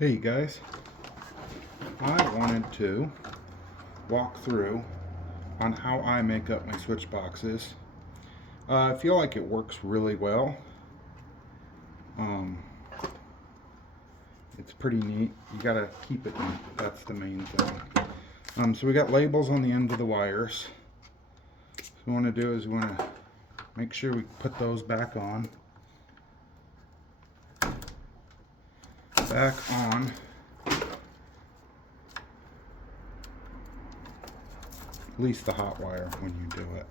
Hey guys, I wanted to walk through on how I make up my switch boxes. I feel like it works really well. Um, it's pretty neat. You gotta keep it neat. That's the main thing. So we got labels on the end of the wires. So what we want to do is we want to make sure we put those back on. Back on. At least the hot wire when you do it.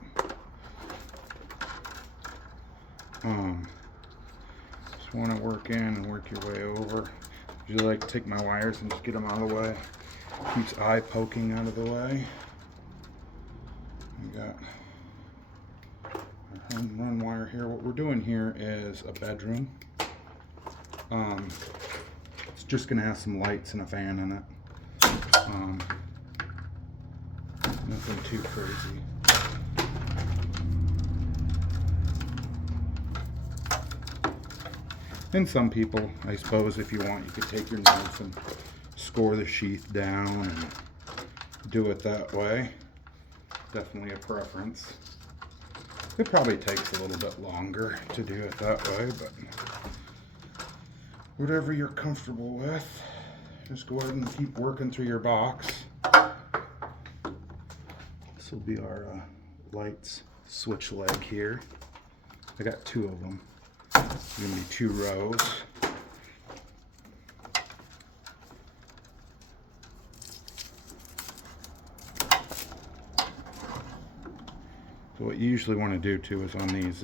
Just want to work in and work your way over. Usually like to take my wires and just get them out of the way. Keeps eye poking out of the way. We got our home run wire here. What we're doing here is a bedroom. It's just going to have some lights and a fan in it. Nothing too crazy. And some people, I suppose, if you want, you could take your knife and score the sheath down and do it that way. Definitely a preference. It probably takes a little bit longer to do it that way, but whatever you're comfortable with, just go ahead and keep working through your box. This will be our lights switch leg here. I got two of them. It's going to be 2 rows. So what you usually want to do too is on these is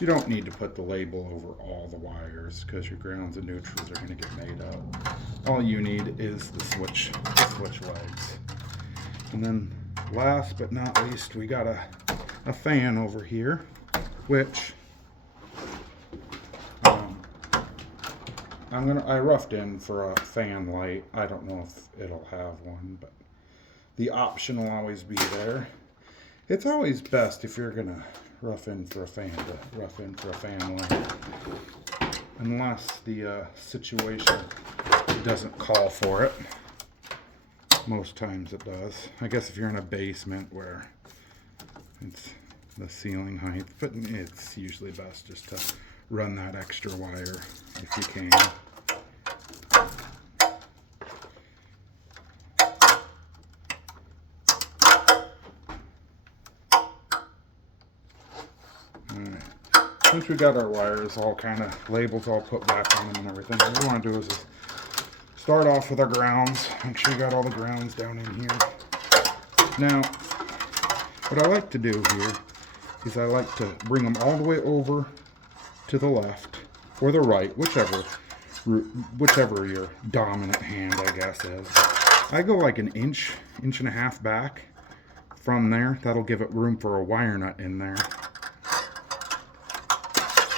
you don't need to put the label over all the wires because your grounds and neutrals are going to get made up. All you need is the switch legs. And then last but not least, we got a fan over here, which I roughed in for a fan light. I don't know if it'll have one, but the option will always be there. It's always best if you're gonna rough in for a fan to rough in for a fan light, unless the situation doesn't call for it. Most times it does. I guess if you're in a basement where it's the ceiling height, but it's usually best just to run that extra wire if you can. Alright, since we got our wires all kind of labels all put back on them and everything, what we want to do is start off with our grounds. Make sure you got all the grounds down in here. Now, what I like to do here is I like to bring them all the way over to the left or the right, whichever your dominant hand, I guess, is. I go like an inch and a half back from there. That'll give it room for a wire nut in there.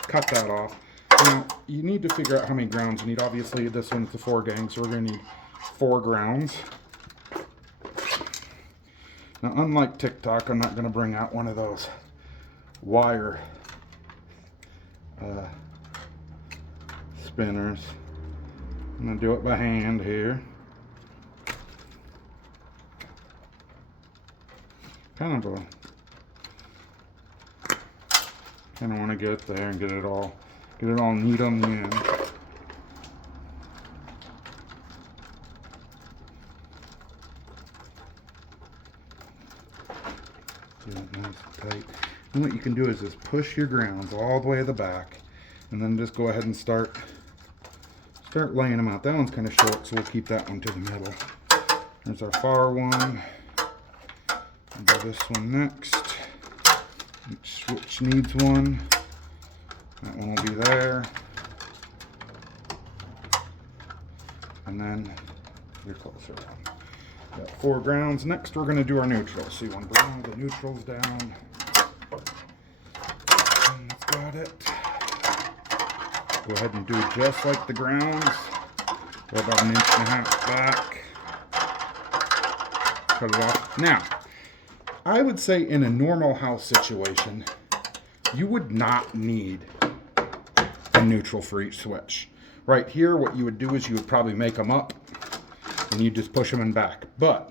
Cut that off. Now, you need to figure out how many grounds you need. Obviously, this one's the 4 gang, so we're going to need 4 grounds. Now, unlike TikTok, I'm not going to bring out one of those wire spinners. I'm going to do it by hand here. Kind of want to get there and get it all neat on the end. Get it nice and tight. And what you can do is just push your grounds all the way to the back, and then just go ahead and start laying them out. That one's kind of short, so we'll keep that one to the middle. There's our far one. We'll do this one next. Each switch needs one. That one will be there. And then you're closer. Got 4 grounds. Next we're going to do our neutrals. So you want to bring all the neutrals down. And that's got it. Go ahead and do just like the grounds. Go about 1.5 inches back. Cut it off. Now, I would say in a normal house situation, you would not need a neutral for each switch. Right here, what you would do is you would probably make them up and you just push them in back. But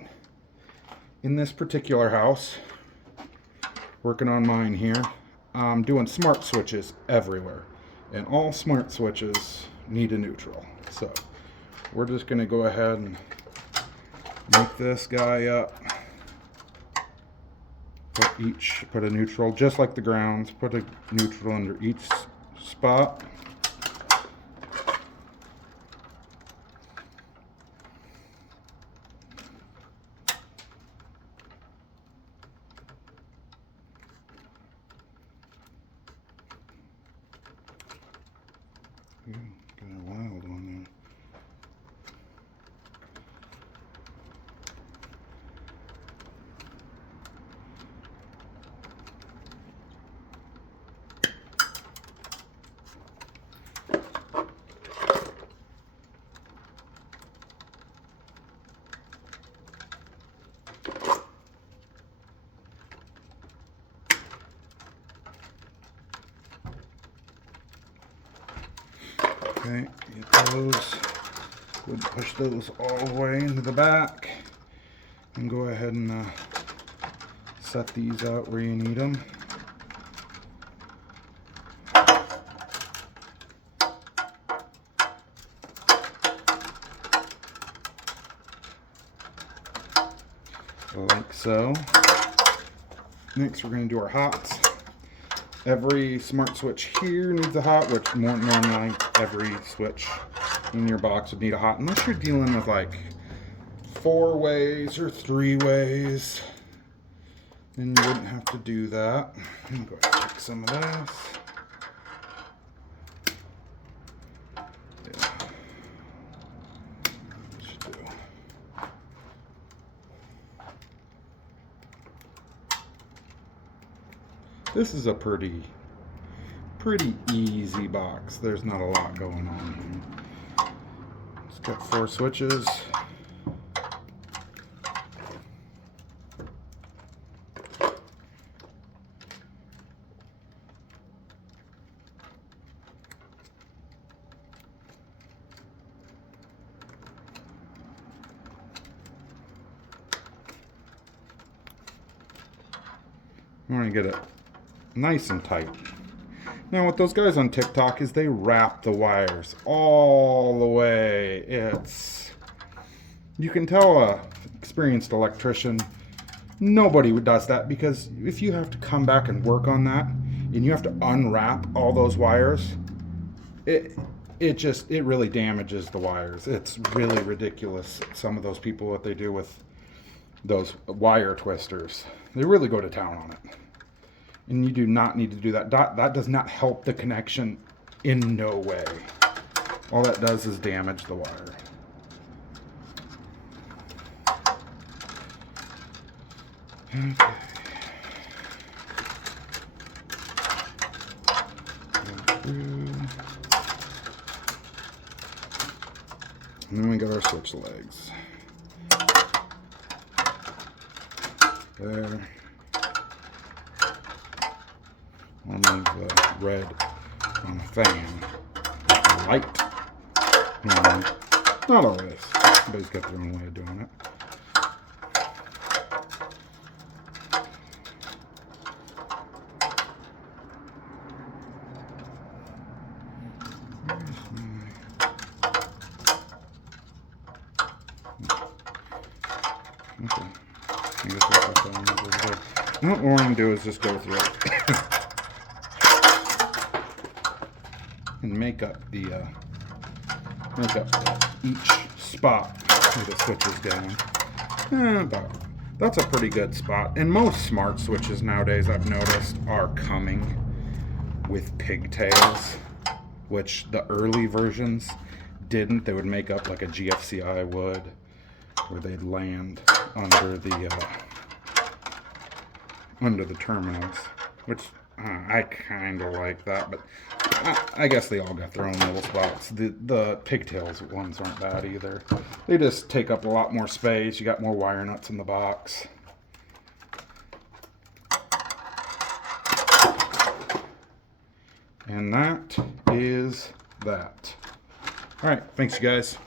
in this particular house, working on mine here, I'm doing smart switches everywhere. And all smart switches need a neutral. So we're just going to go ahead and make this guy up. Put a neutral, just like the grounds, put a neutral under each spot. Got a wild one there. Okay, get those. Would push those all the way into the back, and go ahead and set these out where you need them. Like so. Next, we're going to do our hots. Every smart switch here needs a hot, which more normally every switch in your box would need a hot, unless you're dealing with like 4 ways or 3 ways. Then you wouldn't have to do that. I'm going to take some of this. Yeah. Should do. This is a pretty easy box. There's not a lot going on here. It's got 4 switches. You want to get it nice and tight. Now what those guys on TikTok is they wrap the wires all the way. You can tell a experienced electrician, nobody does that, because if you have to come back and work on that and you have to unwrap all those wires, it really damages the wires. It's really ridiculous, some of those people, what they do with those wire twisters. They really go to town on it. And you do not need to do that. That does not help the connection in no way. All that does is damage the wire. Okay. And then we got our switch legs. There. I'll leave the red on the fan. Light. No, not always. Everybody's got their own way of doing it. Okay. I guess I'll put that one over there. And what we're going to do is just go through it and make up each spot where the switch is going. That's a pretty good spot. And most smart switches nowadays, I've noticed, are coming with pigtails, which the early versions didn't. They would make up like a GFCI would, where they'd land under the terminals, which I kind of like that, but I guess they all got their own little spots. The pigtails ones aren't bad either. They just take up a lot more space. You got more wire nuts in the box. And that is that. All right, thanks, you guys.